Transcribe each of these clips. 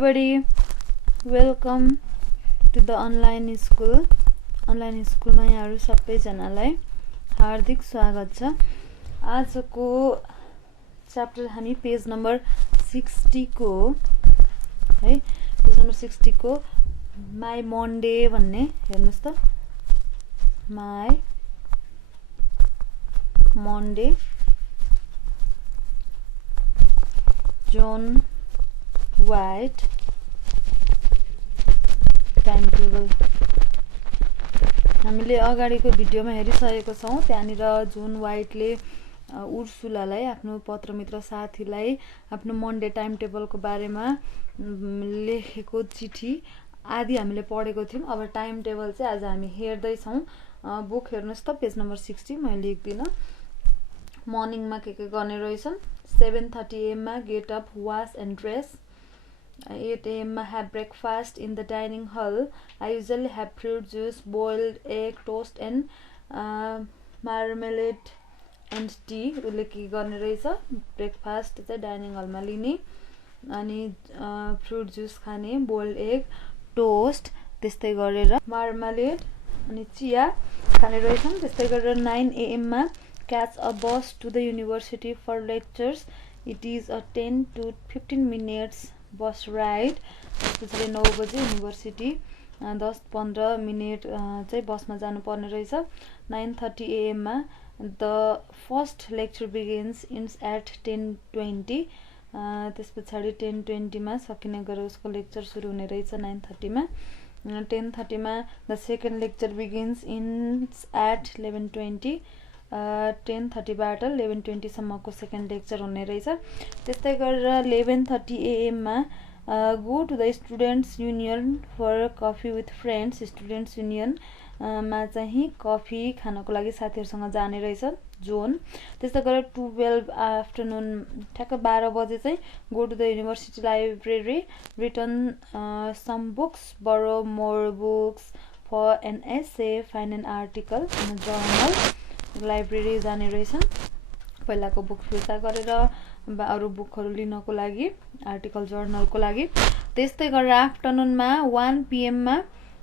Everybody, welcome to the online school. Online school मा यहाँहरु सबैजनालाई हार्दिक स्वागत छ। आजको च्याप्टर हामी पेज नम्बर 60 को है पेज नम्बर 60 को माई मन्डे भन्ने हेर्नुस् त। My Monday John white time table हामीले अगाडिको भिडियोमा हेरिसकेको छौं। त्यहाँनिर जोन वाइटले उर्सुलालाई आफ्नो पत्रमित्र साथीलाई आफ्नो मन्डे टाइम टेबलको बारेमा लेखेको चिठी आदि हामीले पढेको थियौं। अब टाइम टेबल चाहिँ आज हामी हेर्दै छौं। बुक हेर्नुस् त पेज नम्बर 60 मैले लेख्दिन। मर्निङमा के गर्ने रहेछन्। 7:30 AM मा get up, wash and dress. 8 AM ma have breakfast in the dining hall. I usually have fruit juice, boiled egg, toast and marmalade and tea. उसले के गर्ने रहेछ, ब्रेकफास्ट चाहिँ डाइनिङ हलमा लिने अनि फ्रुट जुस खाने, बोइल्ड एग, टोस्ट त्यस्तै गरेर मार्मालेड अनि चिया खाने रहेछन्। त्यस्तै गरेर 9 AM मा catch a bus to the university for lectures. It is a 10 to 15 minutes bus ride. त्यसपछि 9 बजे युनिभर्सिटी 10-15 मिनेट चाहिँ बसमा जानु पर्ने रहेछ। 9:30 AM मा the first lecture begins ends at 10:20। त्यस पछाडि 10:20 मा सकिने गरे उसको लेक्चर सुरु हुने रहेछ 9:30 मा। 10:30 मा the second lecture begins ends at 11:20। 10:30 बाट 11:20 सम्मको सेकेन्ड लेक्चर हुने रहेछ। त्यस्तै गरेर 11:30 AM मा go to the students union for coffee with friends. Students union मा चाहिँ कफी खानको लागि साथीहरुसँग जाने रहेछ जोन। त्यस्तै गरेर 12 आफ्टरनुन ठ्याक्क 12 बजे चाहिँ go to the university library, return some books, borrow more books for an essay, find an article in a journal. Library जाने रहेछन् पहिलाको बुक फिर्ता गरेर अरु बुकहरु लिनको लागि, आर्टिकल जर्नलको लागि। त्यस्तै गरेर आफ्टरनुनमा 1 PM मा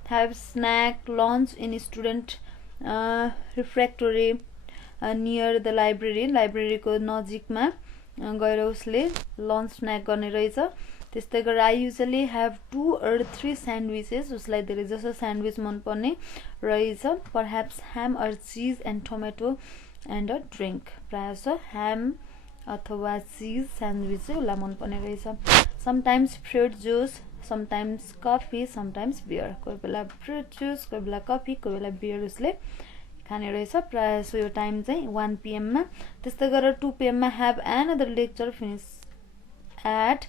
have snack lunch in student refectory near the library। लाइब्रेरीको नजिकमा गएर उसले लन्च स्न्याक गर्ने रहेछ। त्यस्तै गरेर I usually have 2 or 3 sandwiches। उसलाई धेरै जसो स्यान्डविच मन पर्ने रहेछ। Perhaps ham or cheese and tomato and a drink। प्रायः जसो ham अथवा चीज स्यान्डविच चाहिँ उसलाई मन पर्ने रहेछ। Sometimes fruit juice, sometimes coffee, sometimes beer। कोही बेला फ्रुट जुस, कोही बेला कफी, कोही बेला बियर उसले खाने रहेछ। प्रायः जसो यो टाइम चाहिँ 1 PM मा। त्यस्तै गरेर 2 PM मा have another lecture finish at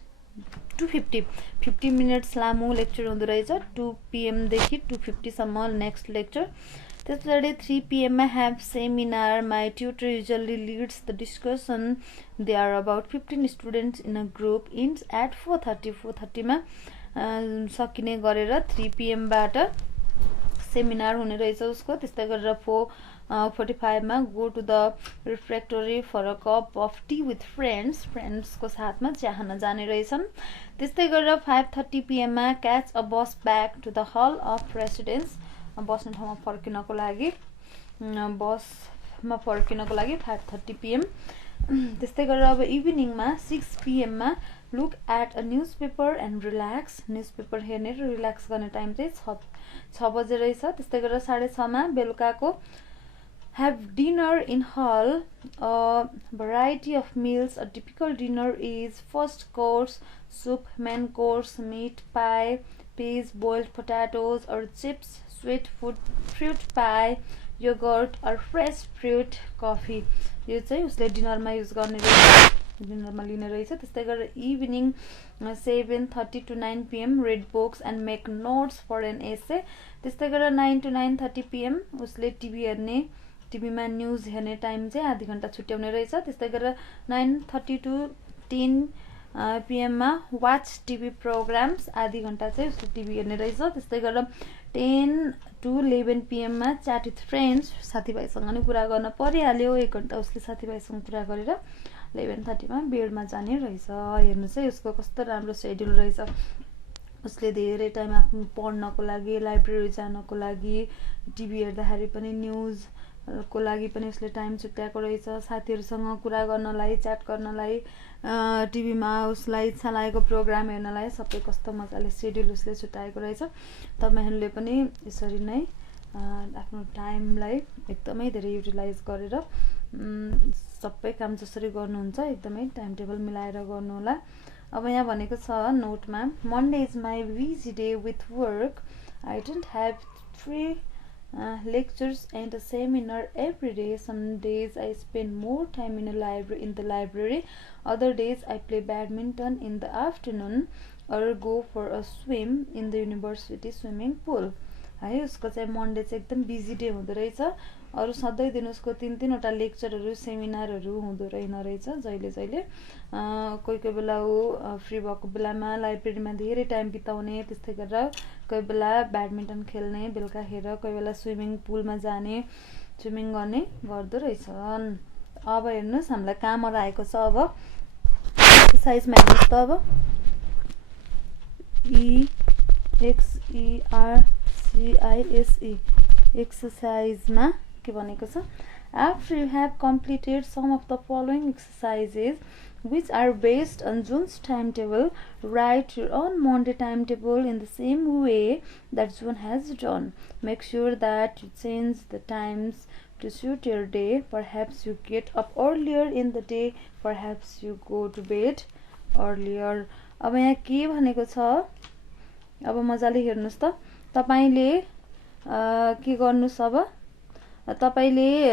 2:50। 50 minutes लामो लेक्चर हुँदो रहेछ। 2 PM देखि 2:50 सम्म नेक्स्ट लेक्चर। त्यसपछि 3 PM मा have seminar। My tutor usually leads the discussion। There are about 15 students in a group। Ends at 4:30। 4:30 मा सकिने गरेर 3 PM बाट सेमिनार हुने रहेछ उसको। त्यस्तै गरेर 4:45 मा go to the refractory for a cup of tea with friends. फ्रेन्ड्सको साथमा चिया खान जाने रहेछन्। त्यस्तै गरेर 5:30 PM मा catch a bus back to the hall of residence. बस्ने ठाउँमा फर्किनको लागि, बसमा फर्किनको लागि 5:30 PM। त्यस्तै गरेर अब इभिनिङमा 6 PM मा look at a newspaper and relax. Newspaper हेर्ने र रिल्याक्स गर्ने टाइम चाहिँ 6 बजे रहेछ। त्यस्तै गरेर 6:30 मा बेलुकाको have dinner in hall। A variety of meals। A typical dinner is first course soup, main course meat pie, peas, boiled potatoes or chips, sweet food, fruit pie, yogurt or fresh fruit, coffee। यो चाहिँ उसले डिनरमा use गर्ने रहेछ, डिनरमा लिने रहेछ। त्यस्तै गरेर evening 7:30 to 9 PM read books and make notes for an essay। त्यस्तै गरेर 9 to 9:30 PM उसले टिभी हेर्ने, टिभीमा न्यूज हेर्ने टाइम चाहिँ आधी घण्टा छुट्याउने रहेछ। त्यस्तै गरेर 9:30 to 10 PM मा वाच टिभी प्रोग्राम्स, आधी घण्टा चाहिँ उसले टिभी हेर्ने रहेछ। त्यस्तै गरेर 10 to 11 PM मा च्याट विथ फ्रेन्ड्स, साथीभाइसँग नि कुरा गर्न परिहाल्यो। 1 घण्टा उसले साथीभाइसँग कुरा गरेर 11:30 मा बेडमा जाने रहेछ। हेर्नु चाहिँ उसको कस्तो राम्रो शेड्युल रहेछ। उसले धेरै टाइम आफ्नो पढ्नको लागि, लाइब्रेरी जानको लागि, टिभी हेर्दाखेरि पनि न्युजको लागि पनि उसले टाइम छुट्याएको रहेछ। साथीहरूसँग कुरा गर्नलाई, च्याट गर्नलाई, टिभीमा उसलाई इच्छा लागेको प्रोग्राम हेर्नलाई सबै कस्तो मजाले सेड्युल उसले छुट्याएको रहेछ। तपाईँहरूले पनि यसरी नै आफ्नो टाइमलाई एकदमै धेरै युटिलाइज गरेर सबै काम जसरी गर्नुहुन्छ एकदमै टाइम टेबल मिलाएर गर्नुहोला। अब यहाँ भनेको छ नोटमा, Monday is my busy day with work, I don't have 3 lectures and a seminar every day. Some days I spend more time in the library. Other days I play badminton in the afternoon or go for a swim in the university swimming pool. है उसको चाहिँ Monday चाहिँ एकदम busy day हुँदो रहेछ। अरू सधैँ दिन उसको 3-3वटा लेक्चरहरू, सेमिनारहरू हुँदो रहेछ जहिले जहिले। कोही कोही बेला ऊ फ्री भएको बेलामा लाइब्रेरीमा धेरै टाइम बिताउने, त्यस्तै गरेर कोही बेला ब्याडमिन्टन खेल्ने बेलुकाखेर, कोही बेला स्विमिङ पुलमा जाने, स्विमिङ गर्ने गर्दो रहेछन्। अब हेर्नुहोस् हामीलाई कहाँबाट आएको छ। अब एक्सर्साइजमा हेर्नुहोस् त। अब EXERCISE एक्सर्साइजमा के भनेको छ, after you have completed some of the following exercises which are based on June's timetable, write your own Monday timetable in the same way that June has done. Make sure that you change the times to suit your day. Perhaps you get up earlier in the day, perhaps you go to bed earlier. अब यहाँ के भनेको छ, अब मजाले हेर्नुहोस् त। तपाईले के गर्नुहोस्, अब तपाईले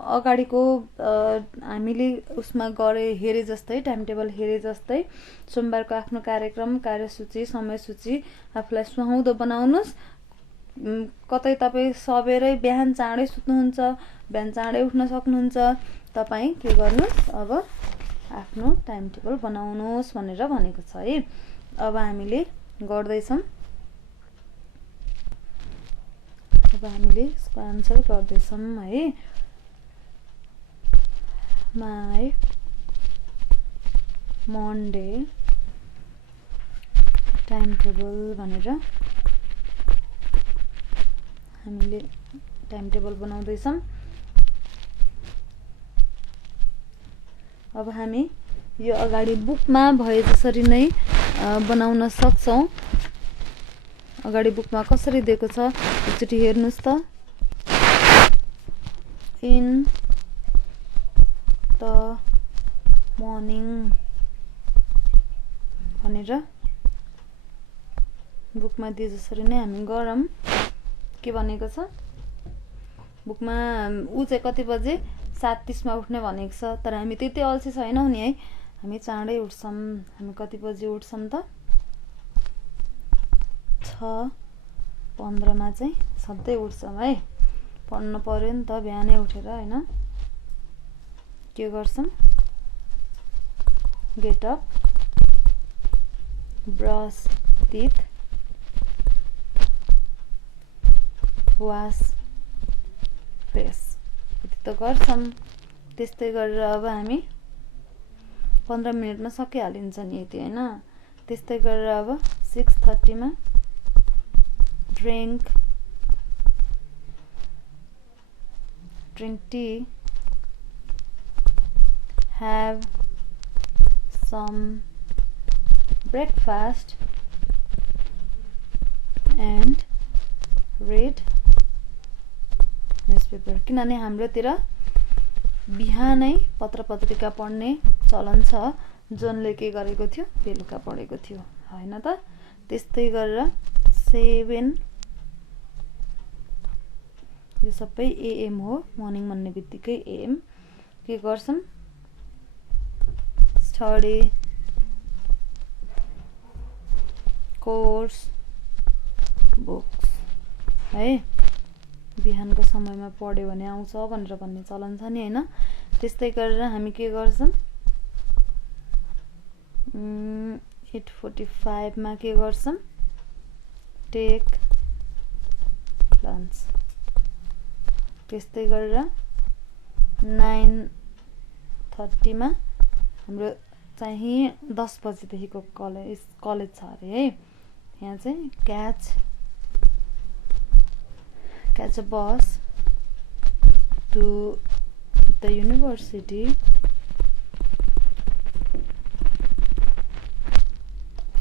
अगाडिको हामीले उसमा हेरे जस्तै, टाइम टेबल हेरे जस्तै सोमबारको आफ्नो कार्यक्रम, कार्यसूची, समयसूची आफूलाई सुहाउँदो बनाउनुहोस्। कतै तपाईँ सबेरै बिहान चाँडै सुत्नुहुन्छ, बिहान चाँडै उठ्न सक्नुहुन्छ, तपाईँ के गर्नुहोस्, अब आफ्नो टाइम टेबल बनाउनुहोस् भनेर भनेको छ है। अब हामीले गर्दैछौँ। अब हामीले यसको आन्सर गर्दैछौँ है। माई मन्डे टाइम टेबल भनेर हामीले टाइम टेबल बनाउँदैछौँ। अब हामी यो अगाडि बुकमा भए जसरी नै बनाउन सक्छौँ। अगाडि बुकमा कसरी दिएको छ एकचोटि हेर्नुहोस् त। इन द मर्निङ भनेर बुकमा दिए जसरी नै हामी गरौँ। के भनेको छ बुकमा, ऊ चाहिँ कति बजे 7:30 मा उठ्ने भनेको छ, तर हामी त्यति अल्छी छैनौँ नि है, हामी चाँडै उठ्छौँ। हामी कति बजे उठ्छौँ त, 6:15 मा चाहिँ सधैँ उठ्छौँ है। पढ्नु पर्यो नि त बिहानै उठेर हैन। के गर्छौँ, गेट अप, ब्रस टिथ, वास फेस, यति त गर्छौँ। त्यस्तै गरेर अब हामी 15 मिनटमा सकिहालिन्छ नि यति हैन। त्यस्तै गरेर अब 6:30 मा drink tea, have some breakfast and read newspaper. किनभने हाम्रोतिर बिहानै पत्र पत्रिका पढ्ने चलन छ। जोनले के गरेको थियो, बेलुका पढेको थियो हैन त। त्यस्तै गरेर 7 यो सबै एएम हो, मर्निङ भन्ने बित्तिकै एएम। के गर्छौँ, स्टडी, कोर्स, बुक्स है। बिहानको समयमा पढ्यो भने आउँछ भनेर भन्ने चलन छ नि हैन। त्यस्तै गरेर हामी के गर्छौँ, 8:45 मा के गर्छौँ, टेक लन्च। त्यस्तै गरेर 9:30 मा हाम्रो चाहिँ 10 बजेदेखिको कलेज छ अरे है। यहाँ चाहिँ catch a bus to the university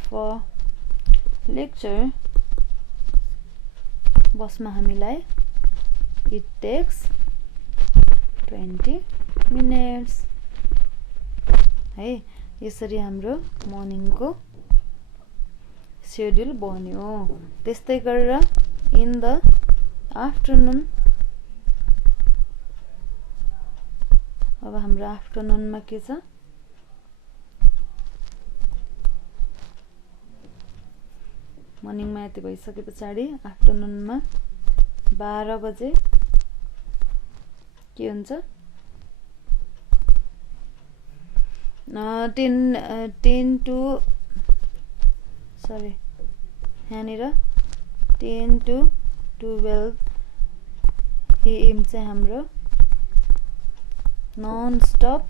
for lecture. बसमा हामीलाई it takes 20 minutes है। यसरी हाम्रो मर्निङको शेड्युल बन्यो। त्यस्तै गरेर इन द आफ्टरनुन, अब हाम्रो आफ्टरनुनमा के छ, मर्निङमा यति भइसके पछाडि आफ्टरनुनमा 12 बजे के हुन्छ, 10 to 12 AM चाहिँ हाम्रो नन स्टप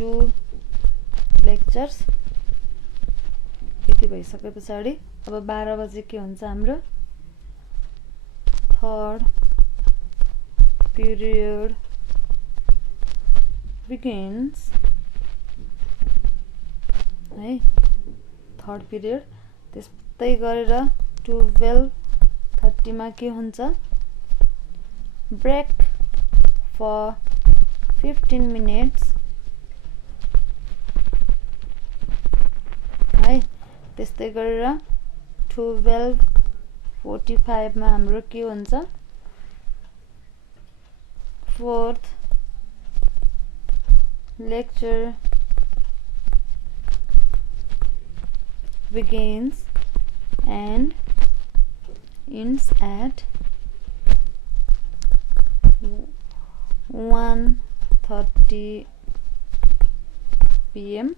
2 लेक्चर्स। यति भइसके पछाडि अब 12 बजे के हुन्छ, हाम्रो थर्ड पिरियड begins है, थर्ड पिरियड। त्यस्तै गरेर 12:30 मा के हुन्छ, ब्रेक फर 15 मिनट्स है। त्यस्तै गरेर 12:45 मा हाम्रो के हुन्छ, fourth lecture begins and ends at 1:30 PM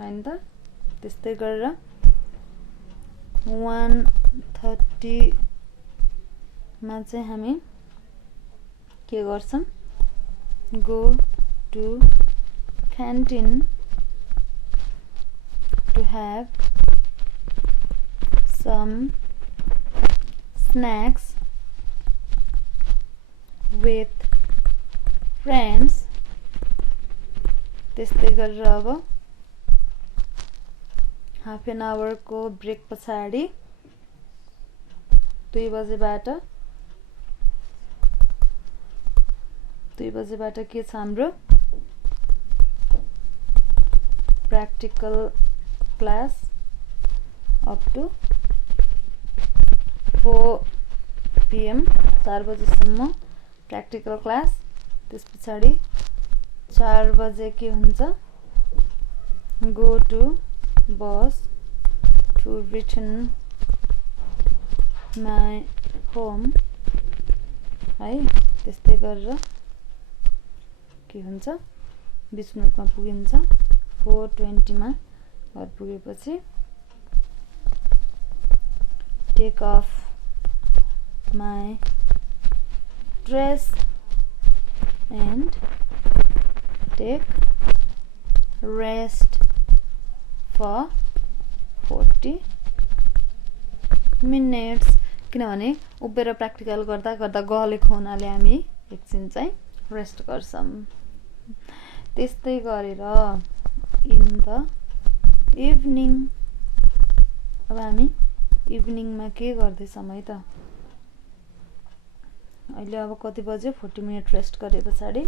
हैन त। त्यस्तै गरेर 1:30 मा चाहिँ हामी के गर्छौं, go to canteen to have some snacks with friends। त्यस्तै गरेर अब हाफ एन आवर को ब्रेक पछाडि 2 बजेबाट के छ, हाम्रो practical class up to 4 PM 4 बजेसम्म practical class। त्यस पछाडि 4 बजे के हुन्छ, go to bus to return my home है। त्यस्तै गरेर के हुन्छ, 20 मिनेटमा पुगिन्छ। 4:20 मा घर पुगेपछि take off my dress and take rest for 40 minutes. किनभने उभिएर प्र्याक्टिकल गर्दा गर्दा गलेको हुनाले हामी एकछिन चाहिँ रेस्ट गर्छौं। त्यस्तै गरेर इन द इभिनिङ, अब हामी इभिनिङमा के गर्दैछौं है त, अहिले अब कति बज्यो, 40 मिनट रेस्ट गरे पछाडि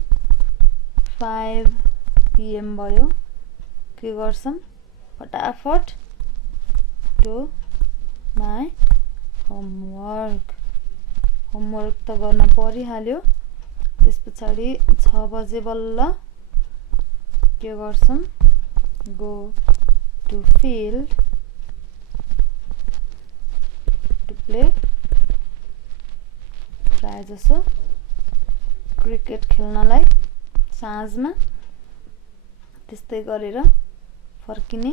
5 PM भयो। के गर्छौं, फटाफट टु माई होमवर्क त गर्न परिहाल्यो। त्यस पछाडि 6 बजे बल्ल के गर्छौं, go to field to play, प्राय जसो क्रिकेट खेल्नलाई साँझमा। त्यस्तै गरेर फर्किने,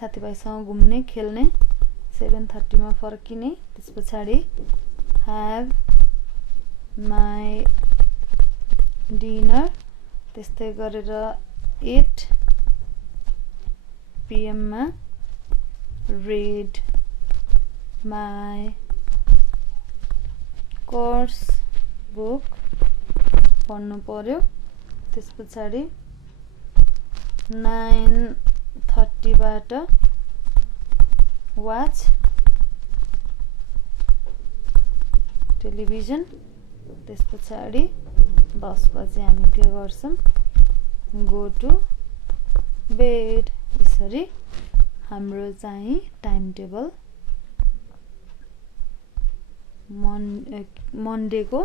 साथीभाइसँग घुम्ने खेल्ने, 7:30 मा फर्किने। त्यस पछाडि have my dinner। त्यस्तै गरेर 8 PM मा read my course book पढ्नु पर्यो। त्यस पछाडि 9:30 बाट watch टेलिभिजन। त्यस पछाडि 10 बजे हामी के गर्छौं, go to bed। यसरी हाम्रो चाहिँ टाइम टेबल मन्डेको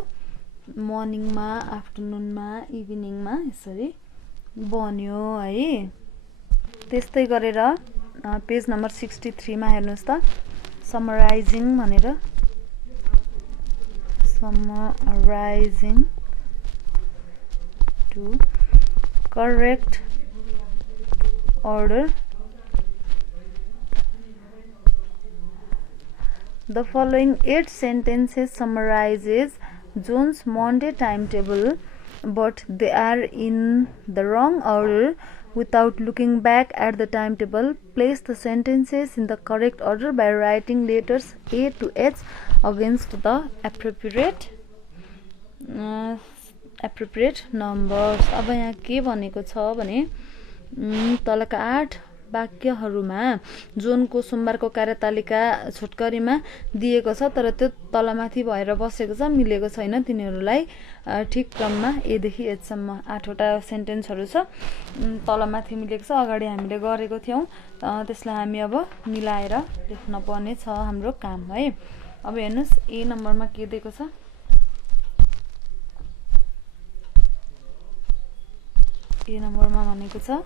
मर्निङमा, आफ्टरनुनमा, इभिनिङमा यसरी बन्यो है। त्यस्तै गरेर पेज नम्बर 63 मा हेर्नुस् त, समराइजिङ भनेर, summarising to correct order. The following 8 sentences summarizes John's Monday timetable, but they are in the wrong order. Without looking back at the timetable, place the sentences in the correct order by writing letters A to H against the appropriate numbers. अब यहाँ के भनेको छ भने तलका 8 वाक्यहरूमा जोनको सोमबारको कार्यतालिका छोटकरीमा दिएको छ, तर त्यो तलमाथि भएर बसेको छ, मिलेको छैन। तिनीहरूलाई ठिक क्रममा A देखि H सम्म 8 वटा सेन्टेन्सहरू छ, तलमाथि मिलेको छ। अगाडि हामीले गरेको थियौं, त्यसलाई हामी अब मिलाएर लेख्न पर्ने छ हाम्रो काम है। अब हेर्नुस् A नम्बरमा के दिएको छ, A नम्बरमा भनेको छ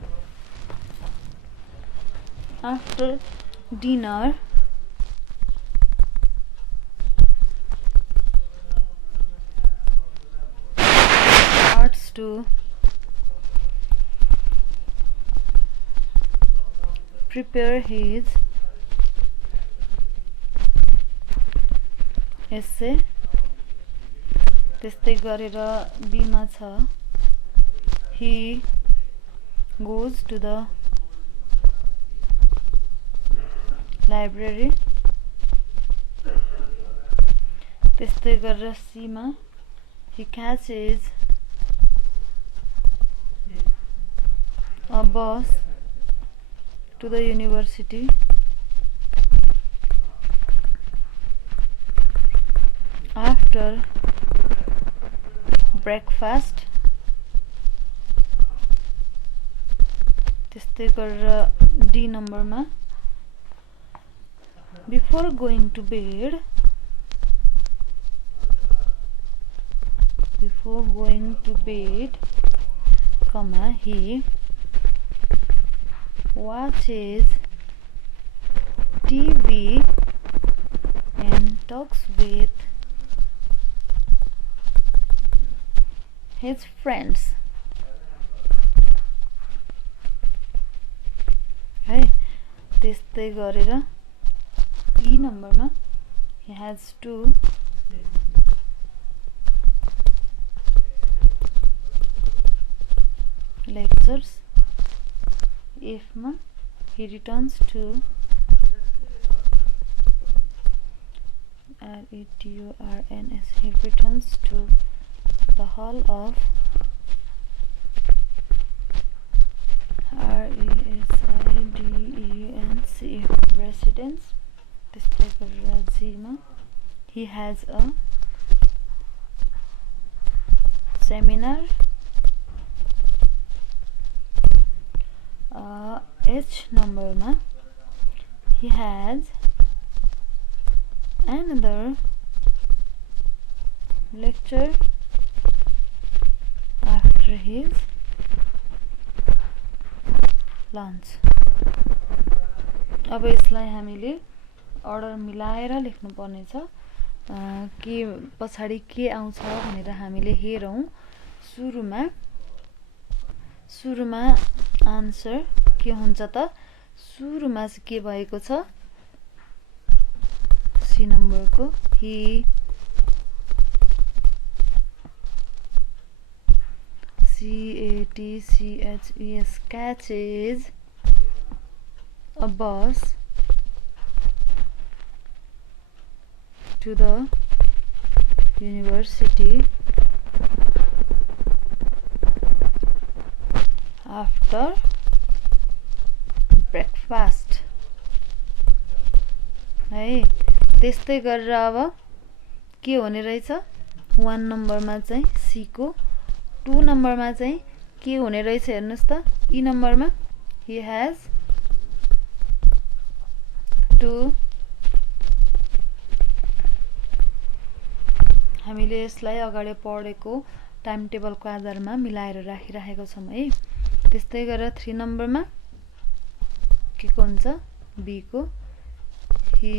after dinner starts to prepare his essay। त्यस्तै गरेर B मा छ he goes to the library। त्यस्तै गरेर C मा he catches a bus to the university। after breakfast। त्यस्तै गरेर D नम्बरमा before going to bed, he watches TV and talks with his friends है। त्यस्तै गरेर E नम्बरमा he has to lectures। F मा he returns to RETURNS, he returns to the hall of RESIDENCE, residence। त्यस्तै गरेर G मा he has a seminar। H नम्बरमा he has another lecture after his lunch। अब यसलाई हामीले order मिलाएर लेख्नु पर्ने छ, के पछाडि के आउँछ भनेर हामीले हेरौं। सुरुमा आन्सर के हुन्छ त, सुरुमा चाहिँ के भएको छ, C नम्बरको he CATCHES catches a bus to the university after breakfast है। त्यस्तै गरेर अब के हुने रहेछ 1 नम्बरमा चाहिँ सी को 2 नम्बरमा चाहिँ के हुने रहेछ हेर्नुस् त ई नम्बरमा he has to हामीले यसलाई अगाडि पढेको टाइम टेबलको आधारमा मिलाएर राखिराखेको छौं है। त्यस्तै गरेर 3 नम्बरमा के को हुन्छ बी को he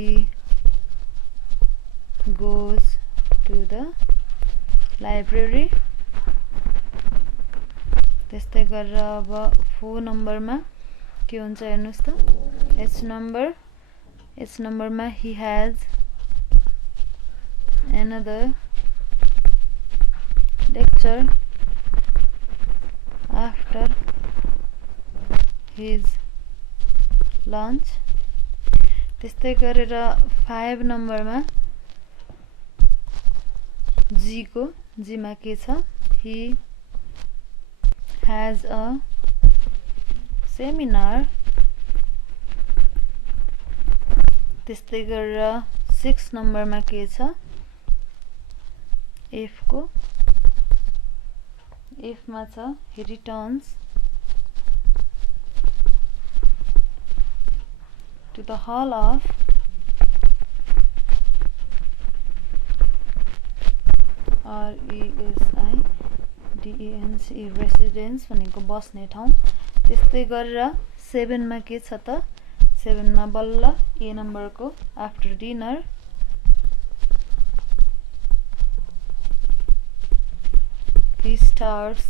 goes to the library। त्यस्तै गरेर अब 4 नम्बरमा के हुन्छ हेर्नुस् त एच नम्बरमा he has another lecture after his lunch। त्यस्तै गरेर 5 नम्बरमा जी मा के छ he has a seminar। त्यस्तै गरेर 6 नम्बरमा के छ एफ मा छ he returns to the hall of RESIDENCE residence भनेको बस्ने ठाउँ। त्यस्तै गरेर 7 मा के छ त 7 मा बल्ल ए नम्बरको after dinner he starts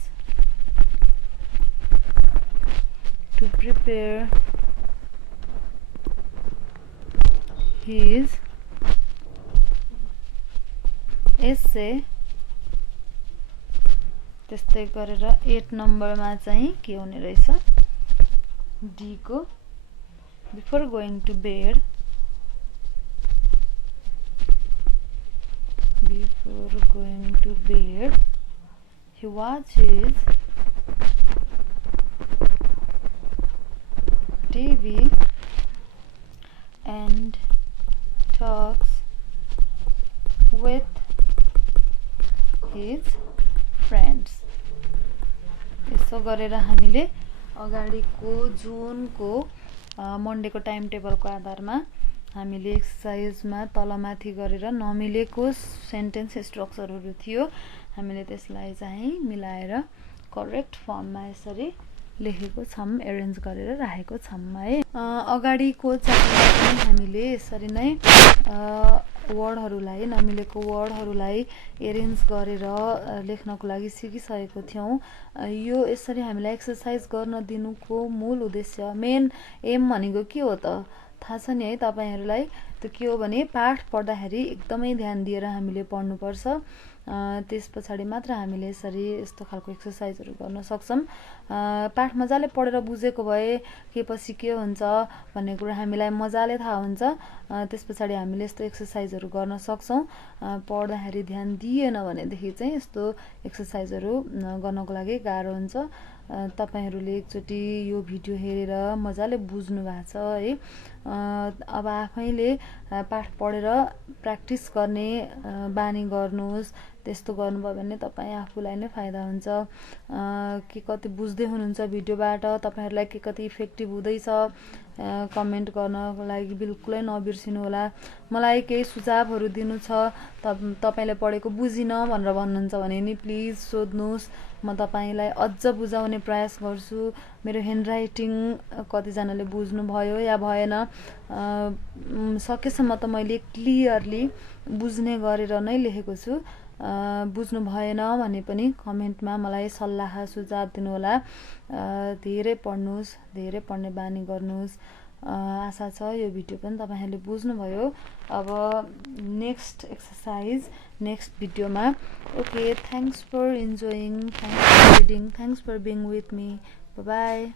to prepare his essay। त्यस्तै गरेर 8 नम्बरमा चाहिँ के हुने रहेछ डी को before going to bed he watches TV and talks with his friends। यसो गरेर हामीले अगाडिको जुनको मन्डेको टाइम टेबलको आधारमा हामीले एक्सरसाइजमा तलमाथि गरेर नमिलेको सेन्टेन्स स्ट्रक्चरहरू थियो हामीले त्यसलाई चाहिँ मिलाएर करेक्ट फर्ममा यसरी लेखेको छौं एरेन्ज गरेर राखेको छौं है। अगाडिको च्याप्टरमा पनि हामीले यसरी नै वर्डहरूलाई नमिलेको वर्डहरूलाई एरेन्ज गरेर लेख्नको लागि सिकिसकेको थियौं। यो यसरी हामीलाई एक्सरसाइज गर्न दिनुको मूल उद्देश्य मेन एम भनेको के हो त थाहा छ नि है तपाईहरुलाई त्यो के हो भने पाठ पढ्दाखेरि एकदमै ध्यान दिएर हामीले पढ्नुपर्छ। त्यसपछि मात्र हामीले यसरी यस्तो खालको एक्सरसाइजहरु गर्न सक्छौं। पाठ मजाले पढेर बुझेको भए के पछि के हुन्छ भन्ने कुरा हामीलाई मजाले थाहा हुन्छ। त्यसपछि हामीले यस्तो एक्सरसाइजहरु गर्न सक्छौं। पढ्दाखेरि ध्यान दिएन भनेदेखि चाहिँ यस्तो एक्सरसाइजहरु गर्नको लागि गाह्रो हुन्छ। तपाईहरुले एकचोटी यो भिडियो हेरेर मजाले बुझ्नु भएको छ है। अब आफैले पाठ पढेर प्र्याक्टिस गर्ने बानी गर्नुस्। त्यस्तो गर्नुभयो भने तपाई आफुलाई नै फाइदा हुन्छ। के कति बुझ्दै हुनुहुन्छ भिडियोबाट तपाईहरुलाई के कति इफेक्टिभ हुँदैछ कमेन्ट गर्नको लागि बिल्कुलै नबिर्सिनु होला। मलाई केही सुझावहरु दिनु छ तपाईले पढेको बुझिन भनेर भन्नुहुन्छ भने नि प्लिज सोध्नुस्। म तपाईलाई अझ बुझाउने प्रयास गर्छु। मेरो ह्यान्डराइटिङ कति जनाले बुझ्नु भयो या भएन सकेसम्म त मैले क्लियरली बुझ्ने गरेर नै लेखेको छु। बुझ्नु भएन भने पनि कमेन्टमा मलाई सल्लाह सुझाव दिनु होला। धेरै पढ्नुस्, धेरै पढ्ने बानी गर्नुस्। आशा छ यो भिडियो पनि तपाईहरुले बुझ्नु भयो। अब नेक्स्ट एक्सरसाइज नेक्स्ट भिडियोमा। Okay, thanks for enjoying, thanks for reading, thanks for being with me. Bye bye.